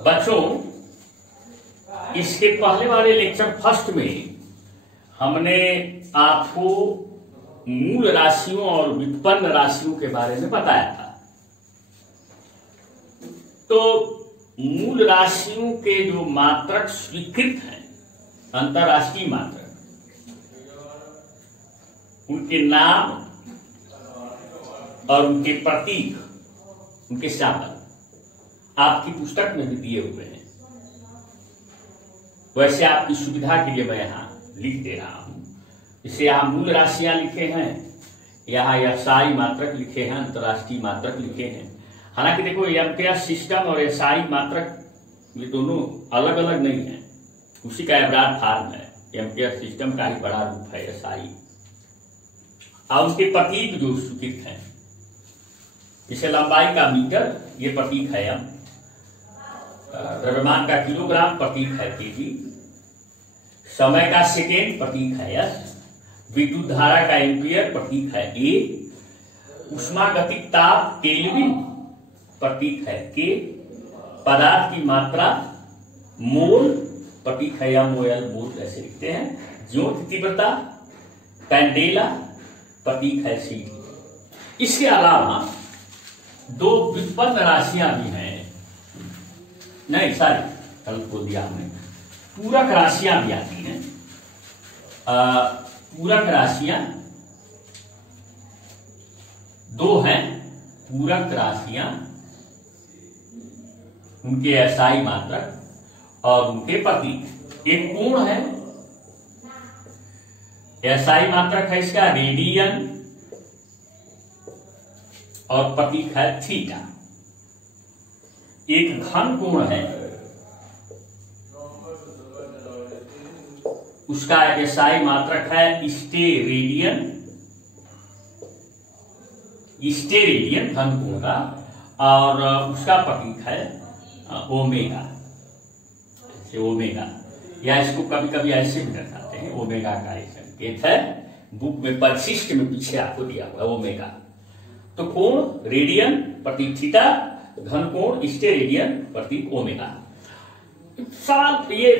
बच्चों, इसके पहले वाले लेक्चर फर्स्ट में हमने आपको मूल राशियों और व्युत्पन्न राशियों के बारे में बताया था। तो मूल राशियों के जो मात्रक स्वीकृत हैं, अंतरराष्ट्रीय मात्रक, उनके नाम और उनके प्रतीक, उनके सैंपल आपकी पुस्तक में भी दिए हुए हैं। वैसे आपकी सुविधा के लिए मैं यहां लिख दे रहा हूं। इसे यहां मूल राशियां लिखे हैं, यहां एसआई मात्रक लिखे हैं, अंतरराष्ट्रीय मात्रक लिखे हैं। हालांकि देखो, एम्पेयर सिस्टम और एसआई मात्रक ये दोनों अलग अलग नहीं है, उसी का एब्राड फॉर्म है। एम्पेयर सिस्टम का ही बड़ा रूप है एसआई। और उसके प्रतीक जो स्वीकृत हैं, जैसे लंबाई का मीटर, ये प्रतीक है एम। द्रव्यमान का किलोग्राम, प्रतीक है केजी। समय का सेकेंड, प्रतीक है एस। विद्युत धारा का एम्पियर, प्रतीक है ए। उष्मागतिक ताप, केल्विन, प्रतीक है के। पदार्थ की मात्रा, मोल, प्रतीक है एम ओ एल, मोल ऐसे लिखते हैं। ज्योति तीव्रता, कैंडेला, प्रतीक है सी। इसके अलावा दो व्युत्पन्न राशियां भी हैं, नहीं सॉरी गलत बोल दिया हमने, पूरक राशियां भी आती हैं। पूरक राशियां दो हैं, पूरक राशियां, उनके एसआई मात्रक और उनके प्रतीक। एक कोण है, एसआई मात्रक है इसका रेडियन और प्रतीक है थीटा। एक घन कोण है, उसका एसआई मात्रक है स्टेरेडियन, स्टेरेडियन घन कोण का, और उसका प्रतीक है ओमेगा, ओमेगा, या इसको कभी कभी ऐसे भी दर्शाते हैं, ओमेगा का संकेत है। बुक में परिशिष्ट में पीछे आपको दिया हुआ है ओमेगा। तो कोण रेडियन, प्रतीक थीटा, घन कोण स्टेरेडियन, प्रतीक ओमेगा। साथ ये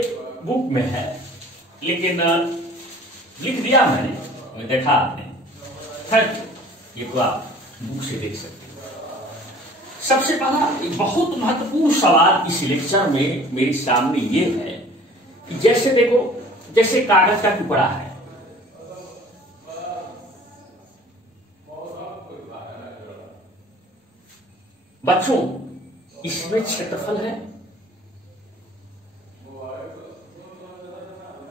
बुक में है, लेकिन लिख दिया मैंने देखा आपने। खैर, ये तो आप बुक से देख सकते हैं। सबसे पहला बहुत महत्वपूर्ण सवाल इस लेक्चर में मेरे सामने ये है कि जैसे देखो, जैसे कागज का टुकड़ा है, बच्चों इसमें क्षेत्रफल है।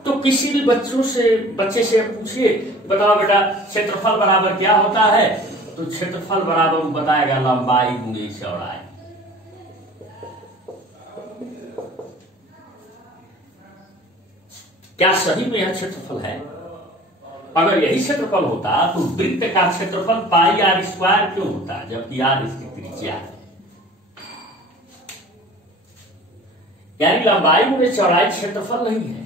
तो किसी भी बच्चे से पूछिए, बताओ बेटा क्षेत्रफल बराबर क्या होता है, तो क्षेत्रफल बराबर बताएगा लंबाई गुणे चौड़ाई। क्या सही में यह क्षेत्रफल है? अगर यही क्षेत्रफल होता तो वृत्त का क्षेत्रफल पाई आर स्क्वायर क्यों होता, जबकि आर इसकी त्रिज्या है। यानी लंबाई गुणे चौड़ाई क्षेत्रफल नहीं है,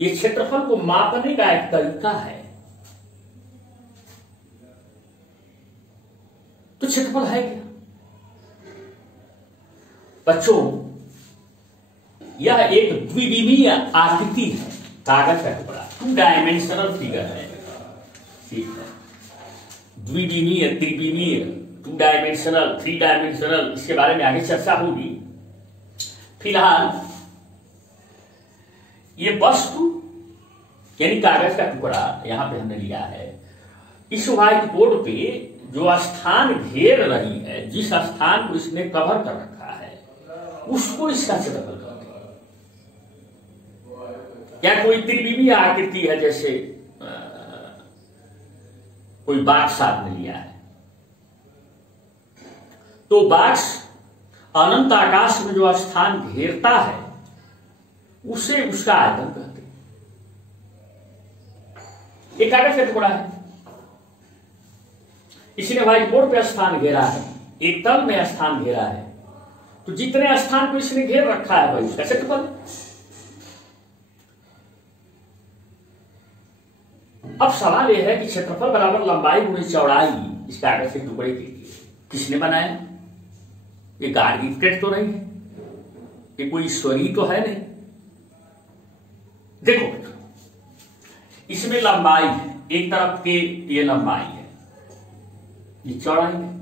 ये क्षेत्रफल को मापने का एक तरीका है। तो क्षेत्रफल है क्या बच्चों? यह एक द्विविमीय आकृति है, कागज का टुकड़ा, 2 डायमेंशनल फिगर है। ठीक है, द्विविमीय, त्रिविमीय, 2 डायमेंशनल, 3 डायमेंशनल, इसके बारे में आगे चर्चा होगी। फिलहाल ये वस्तु यानी कागज का टुकड़ा यहां पे हमने लिया है। इस व्हाइट बोर्ड पे जो स्थान घेर रही है, जिस स्थान को इसने कवर कर रखा है, उसको इसका क्षेत्रफल कहते हैं। या कोई त्रिविमीय आकृति है, जैसे कोई बॉक्स आपने लिया है, तो बॉक्स अनंत आकाश में जो स्थान घेरता है उसे उसका आयतन कहते हैं। एक कागज का टुकड़ा है, इसने व्हाइट बोर्ड पे स्थान घेरा है, एक तल में स्थान घेरा है, तो जितने स्थान को इसने घेर रखा है वही उसका क्षेत्रफल। अब सवाल यह है कि क्षेत्रफल बराबर लंबाई गुणे चौड़ाई इस कागज के टुकड़े के लिए किसने बनाया? ये गॉड गिफ्टेड तो नहीं है। कि कोई ईश्वरी तो है नहीं। देखो इसमें लंबाई है, एक तरफ के ये लंबाई है, ये चौड़ाई है।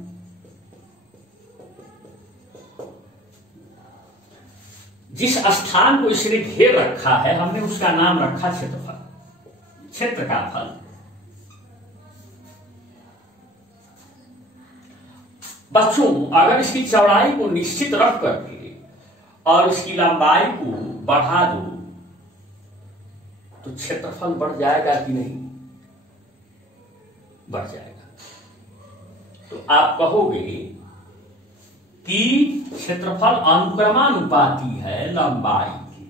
जिस स्थान को इसने घेर रखा है हमने उसका नाम रखा क्षेत्रफल, क्षेत्र का फल। बच्चों अगर इसकी चौड़ाई को निश्चित रख करके और इसकी लंबाई को बढ़ा दो तो क्षेत्रफल बढ़ जाएगा कि नहीं? बढ़ जाएगा। तो आप कहोगे कि क्षेत्रफल अनुक्रमानुपाती है लंबाई की,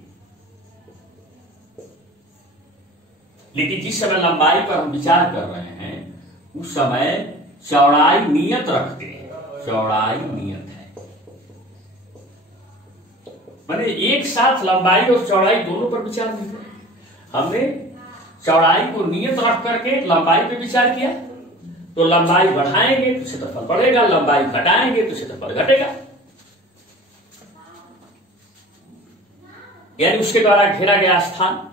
लेकिन जिस समय लंबाई पर हम विचार कर रहे हैं उस समय चौड़ाई नियत रखते हैं, चौड़ाई नियत है। मैंने एक साथ लंबाई और चौड़ाई दोनों पर विचार नहीं किया, हमने चौड़ाई को नियत रख करके लंबाई पे विचार किया। तो लंबाई बढ़ाएंगे तो क्षेत्रफल बढ़ेगा, लंबाई घटाएंगे तो क्षेत्रफल घटेगा, यानी उसके द्वारा घेरा गया स्थान।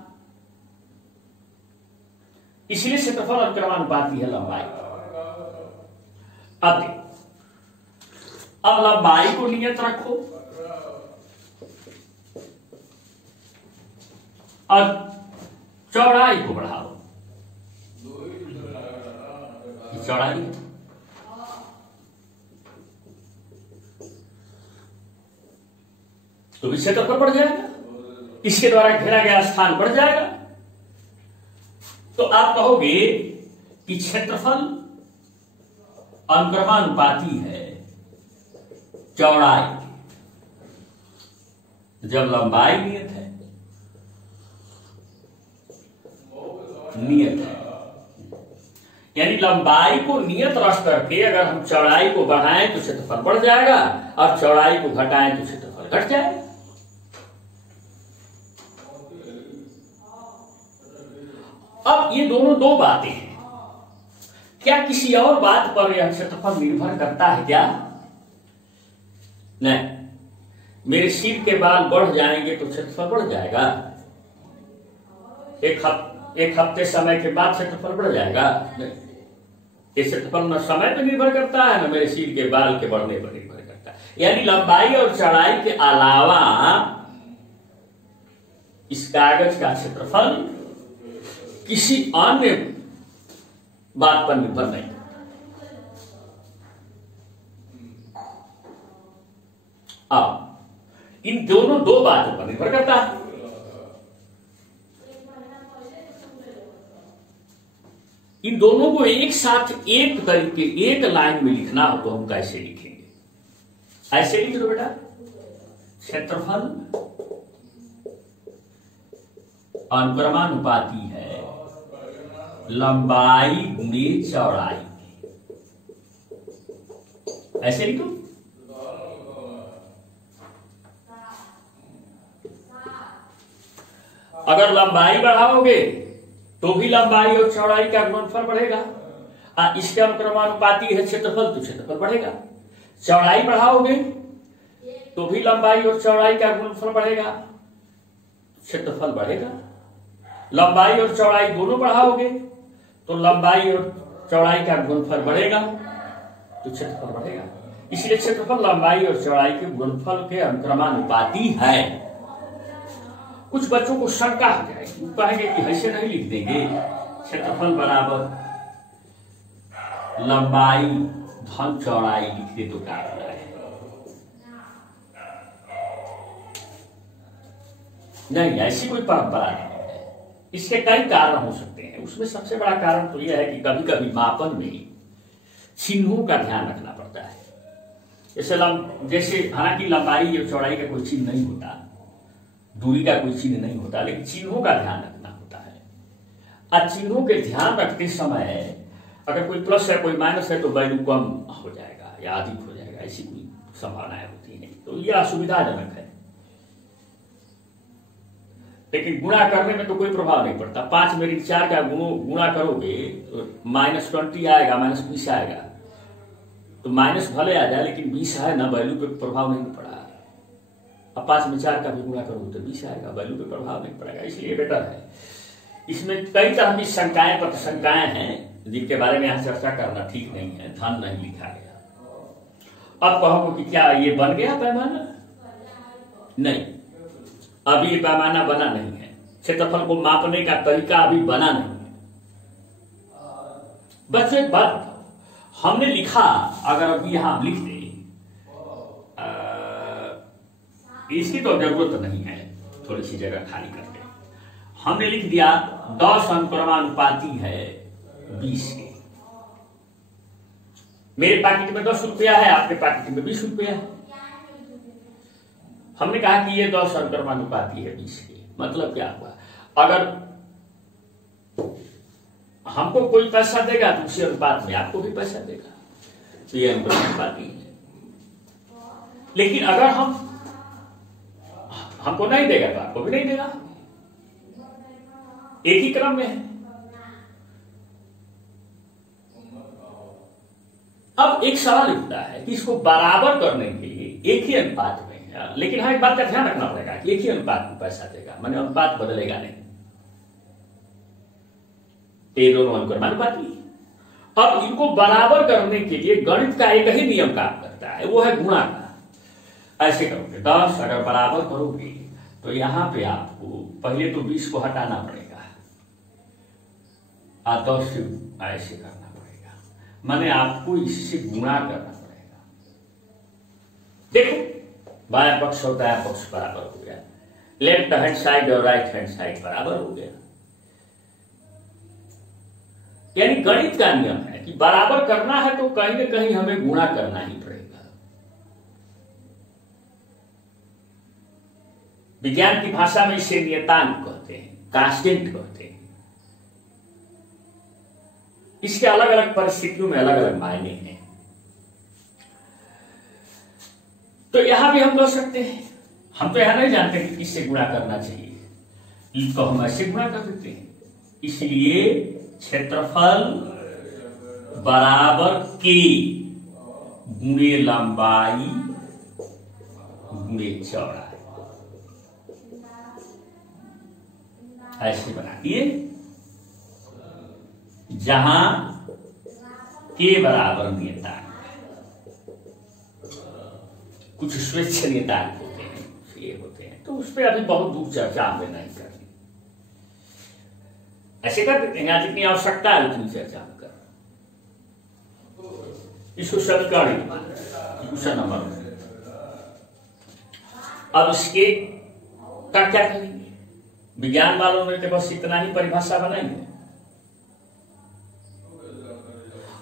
इसलिए क्षेत्रफल अनुक्रमानुपाती है लंबाई। अब देखो, अब लंबाई को नियत रखो और चौड़ाई को बढ़ाओ। चौड़ाई तो भी क्षेत्रफल बढ़ जाएगा, इसके द्वारा घेरा गया स्थान बढ़ जाएगा। तो आप कहोगे कि क्षेत्रफल अनुक्रमानुपाती है चौड़ाई, जब लंबाई नियत है, नियत है, यानी लंबाई को नियत रख करके अगर हम चौड़ाई को बढ़ाएं तो क्षेत्रफल बढ़ जाएगा और चौड़ाई को घटाएं तो क्षेत्रफल घट जाएगा। अब ये दोनों दो बातें हैं, क्या किसी और बात पर यह क्षेत्रफल निर्भर करता है क्या? नहीं। मेरे सिर के बाल बढ़ जाएंगे तो क्षेत्रफल बढ़ जाएगा, एक हफ्ते समय के बाद क्षेत्रफल बढ़ जाएगा? नहीं। ये क्षेत्रफल न समय पर निर्भर करता है न मेरे सिर के बाल के बढ़ने पर निर्भर करता है। यानी लंबाई और चौड़ाई के अलावा इस कागज का क्षेत्रफल किसी अन्य बात पर निर्भर नहीं। अब इन दोनों दो बातों पर निर्भर करता है। इन दोनों को एक साथ एक तरीके एक लाइन में लिखना हो तो हम कैसे लिखेंगे? ऐसे लिख लो बेटा, क्षेत्रफल अनुक्रमानुपाती है लंबाई गुणे चौड़ाई, ऐसे लिखो। अगर लंबाई बढ़ाओगे तो भी लंबाई और चौड़ाई का गुणनफल बढ़ेगा। इसके अनुक्रमानुपाती है क्षेत्रफल तो क्षेत्रफल बढ़ेगा। चौड़ाई बढ़ाओगे तो भी लंबाई और चौड़ाई का गुणनफल बढ़ेगा, क्षेत्रफल बढ़ेगा। लंबाई और चौड़ाई दोनों बढ़ाओगे तो लंबाई और चौड़ाई का गुणनफल बढ़ेगा तो क्षेत्रफल बढ़ेगा। इसलिए क्षेत्रफल लंबाई और चौड़ाई के गुणनफल के अनुक्रमानुपाती है। कुछ बच्चों को शंका हो जाएगी, कहेंगे कि ऐसे नहीं लिख देंगे, क्षेत्रफल बराबर लंबाई धन चौड़ाई लिख दे तो क्या होता है? नहीं, ऐसी कोई परंपरा नहीं है। इसके कई कारण हो सकते हैं। उसमें सबसे बड़ा कारण तो यह है कि कभी कभी मापन में चिन्हों का ध्यान रखना पड़ता है। जैसे हालांकि लंबाई और चौड़ाई का कोई चिन्ह नहीं होता, दूरी का कोई चिन्ह नहीं होता, लेकिन चिन्हों का ध्यान रखना होता है। और चिन्हों के ध्यान रखते समय अगर कोई प्लस है कोई माइनस है तो वैल्यू कम हो जाएगा या अधिक हो जाएगा, ऐसी कोई संभावनाएं होती नहीं। तो यह असुविधाजनक है। लेकिन गुणा करने में तो कोई प्रभाव नहीं पड़ता। 5 में 4 का गुणा करोगे तो -20 आएगा, -20 आएगा। तो माइनस भले आ जाए लेकिन 20 है ना, वैल्यू पे प्रभाव नहीं पड़ा। अब 5 में 4 का भी गुणा करो तो 20 आएगा, वैल्यू पे प्रभाव नहीं पड़ेगा, इसलिए बेटर है। इसमें कई तरह की शंकाएं प्रतिशंकाएं हैं जिनके बारे में यहाँ चर्चा करना ठीक नहीं है, धन नहीं लिखा गया। अब कहोगे कि क्या ये बन गया पैमाना? नहीं, अभी ये पैमाना बना नहीं है, क्षेत्रफल को मापने का तरीका अभी बना नहीं है। बस एक बात हमने लिखा, अगर अभी यहां लिख दे, इसकी तो जरूरत नहीं है, थोड़ी सी जगह खाली करके हमने लिख दिया 10 अनुक्रमानुपाती है 20 के। मेरे पैकेट में 10 रुपया है, आपके पैकेट में 20 रुपया है। हमने कहा कि ये 10 अनुक्रमानुपाती है 20 के। मतलब क्या हुआ, अगर हमको कोई पैसा देगा तो उसी अनुपात में आपको भी पैसा देगा, तो ये अनुक्रमानुपाती है। लेकिन अगर हमको नहीं देगा तो आपको भी नहीं देगा, एक ही क्रम में है। अब एक सवाल उठता है कि इसको बराबर करने के लिए एक ही अनुपात में है, लेकिन हाँ एक बात का ध्यान रखना पड़ेगा कि एक ही अनुपात में पैसा देगा, माने अनुपात बदलेगा नहीं, ये दोनों अनुक्रमानुपाती। अब इनको बराबर करने के लिए गणित का एक ही नियम काम करता है, वो है गुणा का। ऐसे करोगे 10 अगर बराबर करोगे तो यहां पे आपको पहले तो 20 को हटाना पड़ेगा और 10 से ऐसे करना पड़ेगा, माने आपको इससे गुणा करना पड़ेगा। देखो बाएं पक्ष और दाएं पक्ष बराबर हो गया, लेफ्ट हैंड साइड और राइट हैंड साइड बराबर हो गया। यानी गणित का नियम है कि बराबर करना है तो कहीं ना कहीं हमें गुणा करना ही पड़ेगा। विज्ञान की भाषा में इसे नियतांक कहते हैं, कांस्टेंट कहते हैं। इसके अलग अलग परिस्थितियों में अलग अलग मायने हैं। तो यहां भी हम कह सकते हैं, हम तो यहां नहीं जानते कि किससे गुणा करना चाहिए, तो हम ऐसे गुणा कर देते हैं। इसलिए क्षेत्रफल बराबर के गुणे लंबाई गुणे चौड़ाई, ऐसे बना दिए, जहां के बराबर नियतांक, कुछ स्वेच्छ नियतांक होते हैं, ये होते हैं, तो उस पर अभी बहुत दूर चर्चा हमें नहीं करनी। ऐसे कर देते हैं, जितनी आवश्यकता है उतनी चर्चा हम कर। इसको समीकरण क्वेश्चन नंबर। अब इसके का क्या करेंगे? विज्ञान वालों ने बस इतना ही परिभाषा बनाई है।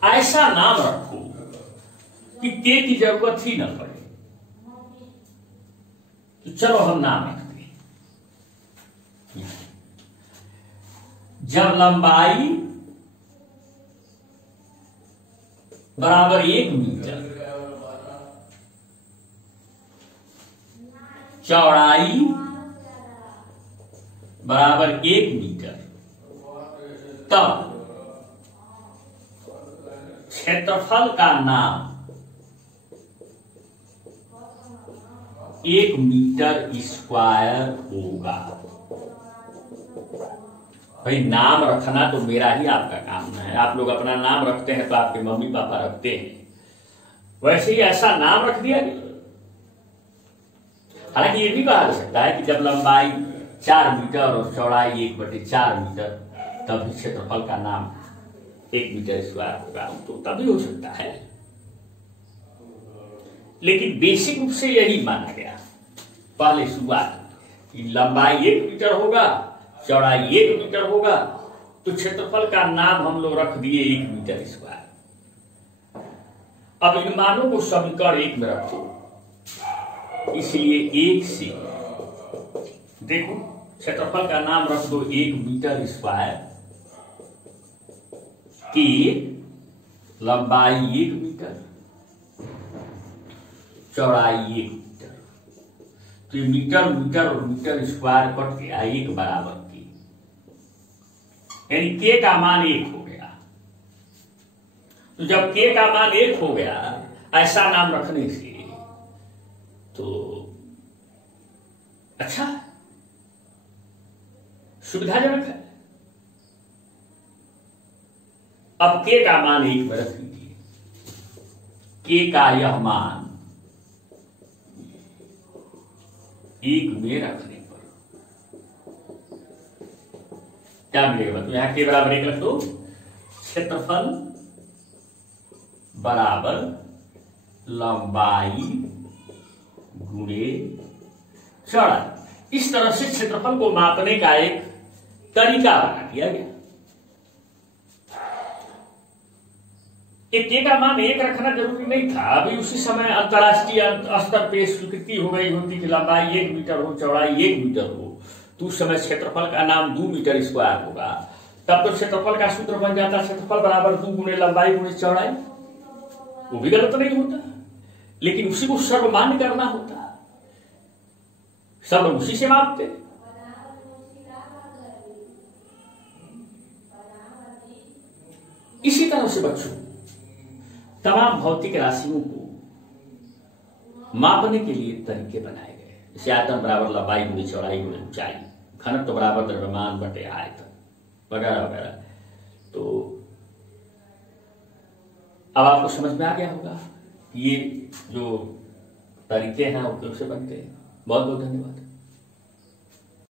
ऐसा नाम रखो कि के की जरूरत ही न पड़े, तो चलो हम नाम रखते हैं। जब लंबाई बराबर 1 मीटर, चौड़ाई बराबर 1 मीटर, तब क्षेत्रफल का नाम 1 मीटर स्क्वायर होगा। भाई नाम रखना तो मेरा ही आपका काम है। आप लोग अपना नाम रखते हैं तो आपके मम्मी पापा रखते हैं, वैसे ही ऐसा नाम रख दिया गया। हालांकि ये भी कहा जा सकता है कि जब लंबाई 4 मीटर और चौड़ाई 1/4 मीटर, तभी क्षेत्रफल का नाम 1 मीटर स्क्वायर होगा, तो तभी हो सकता है। लेकिन बेसिक रूप से यही माना गया पहले शुरुआत कि लंबाई 1 मीटर होगा, चौड़ाई 1 मीटर होगा, तो क्षेत्रफल का नाम हम लोग रख दिए 1 मीटर स्क्वायर। अब इन मानों को समीकरण 1 में रखो, इसलिए 1 से देखो क्षेत्रफल का नाम रख दो 1 मीटर स्क्वायर की लंबाई 1 मीटर, चौड़ाई 1 मीटर, तो ये मीटर मीटर और मीटर स्क्वायर कट गया 1 बराबर की, यानी के का मान 1 हो गया। तो जब के का मान 1 हो गया ऐसा नाम रखने से, तो अच्छा, सुविधाजनक है। अब के का मान 1 में रख लीजिए। के का यह मान 1 में रखने पर क्या मिलेगा? तो यहां के बराबर 1 रख दो। क्षेत्रफल बराबर लंबाई गुणे चौड़ाई। इस तरह से क्षेत्रफल को मापने का एक तरीका बना दिया गया। के का मान 1 रखना जरूरी नहीं था। अभी उसी समय अंतरराष्ट्रीय स्तर पे स्वीकृति हो गई होती कि लंबाई 1 मीटर हो, चौड़ाई 1 मीटर हो, तो उस समय क्षेत्रफल का नाम 2 मीटर स्क्वायर होगा। तब तो क्षेत्रफल का सूत्र बन जाता क्षेत्रफल बराबर 2 गुणे लंबाई गुणे चौड़ाई। वो भी गलत नहीं होता, लेकिन उसी को सर्वमान्य करना होता। सब लोग उसी से मापते। इसी तरह से बच्चों तमाम भौतिक राशियों को मापने के लिए तरीके बनाए गए। जैसे आयतन बराबर लंबाई गुणे चौड़ाई गुणे ऊंचाई, घनत्व बराबर द्रव्यमान बटे आयतन वगैरह वगैरह। तो अब आपको समझ में आ गया होगा ये जो तरीके हैं उपयोग से बनते हैं। बहुत बहुत धन्यवाद।